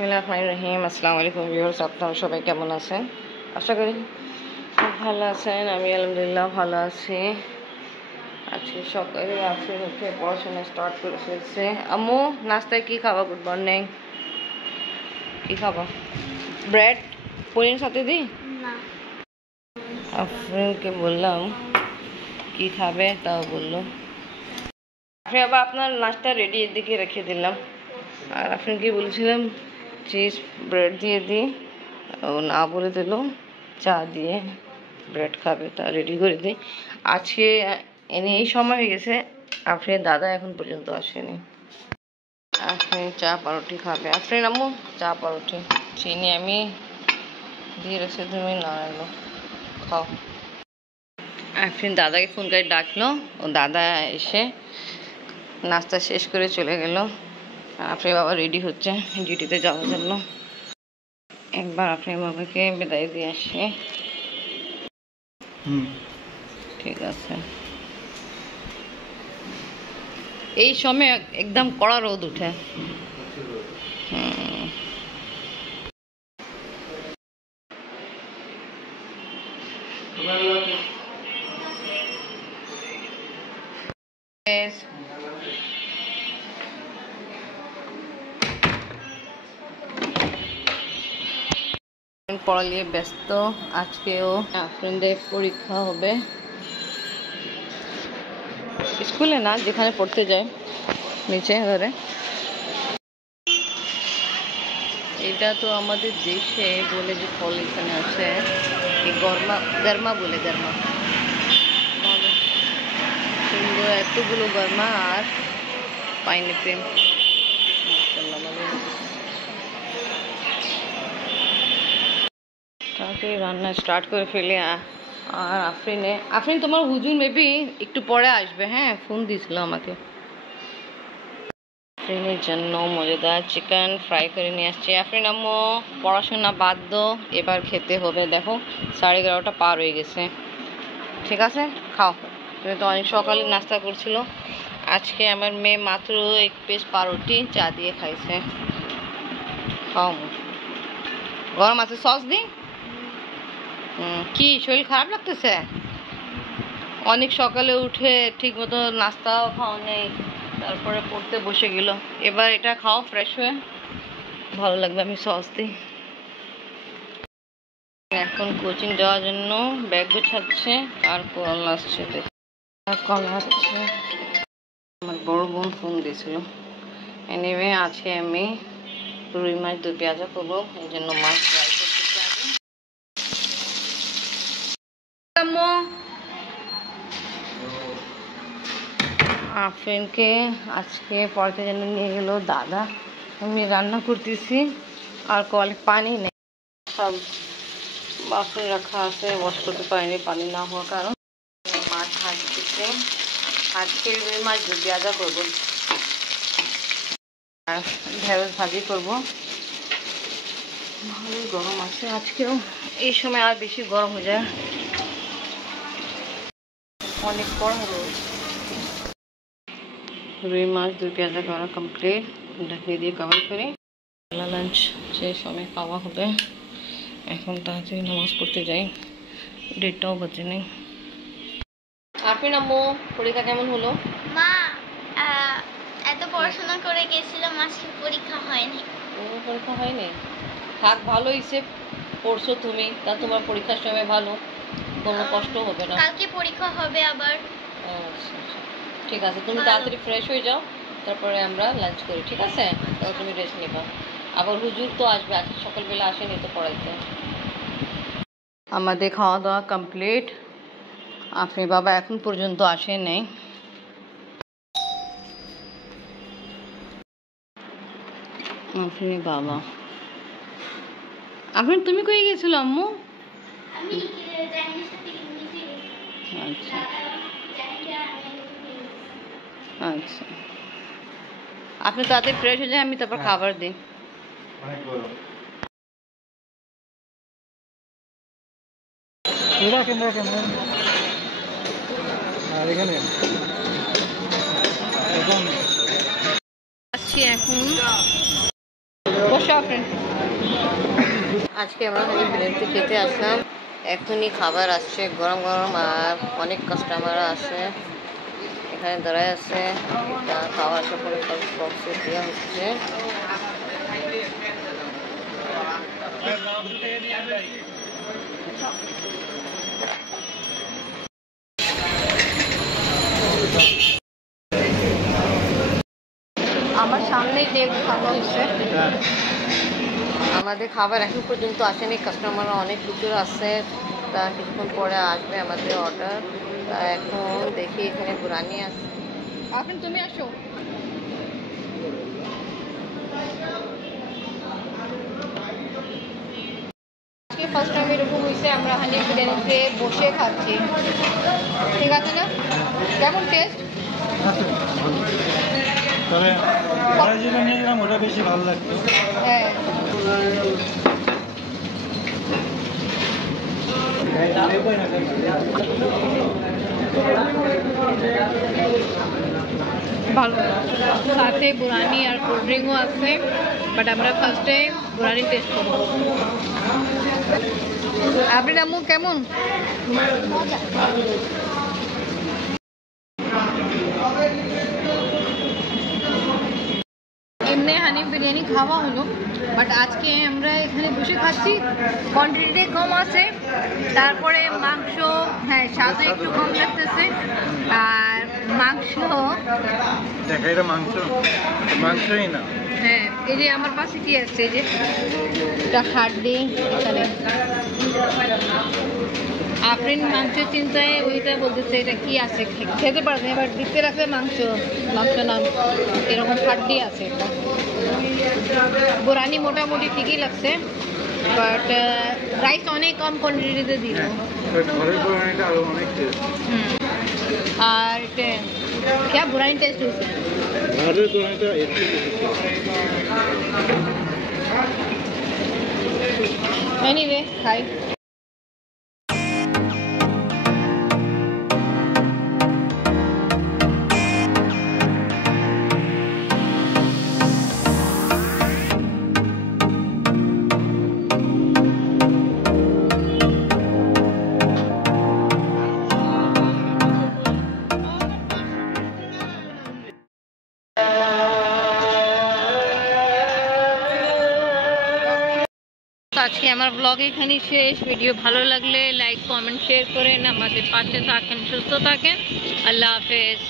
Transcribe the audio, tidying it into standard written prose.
বিসমিল্লাহির আসসালামু আলাইকুম ভিউয়ার্স, আপনারা সবাই কেমন আছেন? আশা করি খুব ভালো আছেন। আমি আলহামদুলিল্লাহ ভালো আছি। আজকে সকালে আফরিন উঠে পড়াশোনা স্টার্ট করে ফেলছে। আম্মু নাস্তায় কি খাবা? Good morning. কি খাবা? ব্রেড পনির সাথে দিই না। আফরিনকে বললাম কি খাবে, তাও বললো। আফরিন আবার আপনার নাস্তা রেডি, এদিকে রেখে দিলাম। আর আফরিনকে বলছিলাম চিজ ব্রেড দিয়ে দিই, ও না বলে দিল চা দিয়ে ব্রেড খাবে, তা রেডি করে দিই। আজকে এনে এই সময় হয়ে গেছে, আফরিন দাদা এখন পর্যন্ত আসেনি। আফরিন চা পাউরুটি খাবে। আফরিন আম্মু চা পাউরুটি চিনি আমি দিয়ে রেখে, তুমি না এলো খাও। আফরিন দাদাকে ফোন করে ডাকলো, ও দাদা এসে নাস্তা শেষ করে চলে গেল। আফরিন বাবা রেডি হচ্ছে ডিউটিতে যাওয়ার জন্য। একবার আফরিন বাবাকে বিদায় দিয়ে আসে। ঠিক আছে। এই সময় একদম কড়া রোদ উঠে। পড়া নিয়ে ব্যস্ত। আজকেও ফ্রেন্ডের পরীক্ষা হবে, স্কুলে না, যেখানে পড়তে যায় নিচে ঘরে। এটা তো আমাদের দেশে বলে যে ফল এখানে আছে, গরমা বলে, গরমা সুন্দর, এতগুলো গরমা আর পাইনঅ্যাপেল। তাকে রান্না স্টার্ট করে ফেলে। আর আফরিন তোমার হুজুর মেবি একটু পরে আসবে, হ্যাঁ ফোন দিয়েছিল আমাকে। আফরিনের জন্য মজাদার চিকেন ফ্রাই করে নিয়ে আসছে। আফরিন আম্মু পড়াশোনা বাদ দো, এবার খেতে হবে। দেখো 11:30 পার হয়ে গেছে। ঠিক আছে খাও, তুমি তো অনেক সকালে নাস্তা করছিল। আজকে আমার মেয়ে মাত্র 1 পিস পাউরুটি চা দিয়ে খাইছে। খাও, গরম আছে, সস দিই। কি শরীর খারাপ লাগতেছে? অনেক সকালে উঠে ঠিক মতো নাস্তাও খাওয়া নেই, তারপরে পড়তে বসে গেল। এবার এটা খাও, ফ্রেশ হয়ে ভালো লাগবে। আমি সস দিই। এখন কোচিং যাওয়ার জন্য ব্যাগ গোছাচ্ছে। আর কল আসছে, কল আসছে। আমার বড় বোন ফোন দিয়েছিল। এনিওয়ে আজকে আমি রুই মাছ দই পেঁয়াজা করবো, এই জন্য মাছ ফ্রাই করতেছি আগে। আফরিনকে আজকে পড়াতে জন্য নিয়ে গেল দাদা। আমি রান্না করতেছি আর কলে পানি নেই, সব বাসন রাখা আছে, ওয়াশ করতে পারিনি পানি না হওয়ার কারণ। মাছ ভাজতেছি, আজকে রুই মাছ দই পেঁয়াজা করবো আর ঢেঁড়স ভাজি করবো। ভালোই গরম আছে আজকেও, এই সময় আর বেশি গরম হয়ে যায়, অনেক গরম রোদ। রুই মাছ দই পেঁয়াজা করা কমপ্লিট, ঢাকিয়ে দিয়ে কভার করে লাঞ্চ সেই সময় খাওয়া হবে। এখন তাড়াতাড়ি নামাজ পড়তে যাই, 1:30টাও বাজে নেই। আফরিন আম্মু পরীক্ষা কেমন হলো? মা এত পড়াশোনা করে গেছিলাম, আজকে পরীক্ষা হয়নি। পরীক্ষা হয়নি? থাক, ভালো হয়েছে পড়ছো তুমি, তা তোমার পরীক্ষার সময় ভালো, কোনো কষ্ট হবে না। কালকে পরীক্ষা হবে আবার। আচ্ছা আচ্ছা, ঠিক আছে। তুমি তাড়াতাড়ি ফ্রেশ হয়ে যাও, তারপরে আমরা লাঞ্চ করি, ঠিক আছে? তাহলে তুমি রেস্ট নিবা। আবার হুজুর তো আসবে, আজকে সকালবেলা আসেনি তো পড়াইতে। আমাদের খাওয়া দাওয়া কমপ্লিট। আপনি বাবা এখন পর্যন্ত আসে নেই। আপনি বাবা, আপনি তুমি কই গেছিল আম্মু? আচ্ছা আচ্ছা, আপনি তাড়াতাড়ি ফ্রেশ হয়ে যায়, আমি তারপর খাবার দিই। আসছি এখন, বসো আজকে আমরা খালি বিরিয়ানি খেতে আসলাম, এখনই খাবার আসছে গরম গরম, আর অনেক কাস্টমার আছে এখানে দাঁড়ায় আছে। এটা খাওয়া আসার পরে বক্সে দেওয়া হচ্ছে। আমার সামনেই যে খাওয়া হচ্ছে, আমাদের খাবার এখন পর্যন্ত আসেনি, কাস্টমাররা অনেক প্রচুর আছে, তা কিছুক্ষণ পরে আসবে আমাদের অর্ডার। তা এখন দেখি এখানে বিরিয়ানি আছে। এখন তুমি আসো। আজকে ফার্স্ট টাইম এরকম হয়েছে, আমরা হানিফ বিরিয়ানিতে বসে খাচ্ছি, ঠিক আছে না? কেমন টেস্ট? তবে পরে যেটা নিয়ে গেলাম ওটা বেশি ভালো লাগতো। হ্যাঁ, ভালো, সাথে বুরানি আর কোল্ড ড্রিঙ্কও আছে, বাট আমরা ফার্স্টে বুরানি টেস্ট করবো। আপনি আম্মু কেমন? এমনি হানিফ বিরিয়ানি খাওয়া হলো, বাট আজকে আমরা এখানে বসে খাচ্ছি, কোয়ান্টিটি কম আছে, তারপরে মাংস, হ্যাঁ স্বাদও একটু কম লাগতেছে, আর মাংস, দেখা এটা মাংসই না। হ্যাঁ এই যে আমার পাশে কি আছে, এই যে এটা হাড্ডি, এখানে আফরিন মাংস চিন্তায় ওইটা বলতেছে এটা কি আছে, খেতে পারবে এবার দেখতে রাখছে মাংস নাম এরকম হাড্ডি আছে। এটা বুরানি মোটামুটি ঠিকই লাগছে, বাট রাইস অনেক কম কোয়ান্টিটিতে দিল। ঘরের বিরিয়ানিটা আরো অনেক টেস্ট। আর এটা क्या বুরানি টেস্ট হয়েছে? ঘরের বিরিয়ানিটা একটু এনিওয়ে খাই। আজকে আমার ব্লগ এখানেই শেষ। ভিডিও ভালো লাগলে লাইক কমেন্ট শেয়ার করেন, আমাদের পাশে থাকেন, সুস্থ থাকেন। আল্লাহ হাফেজ।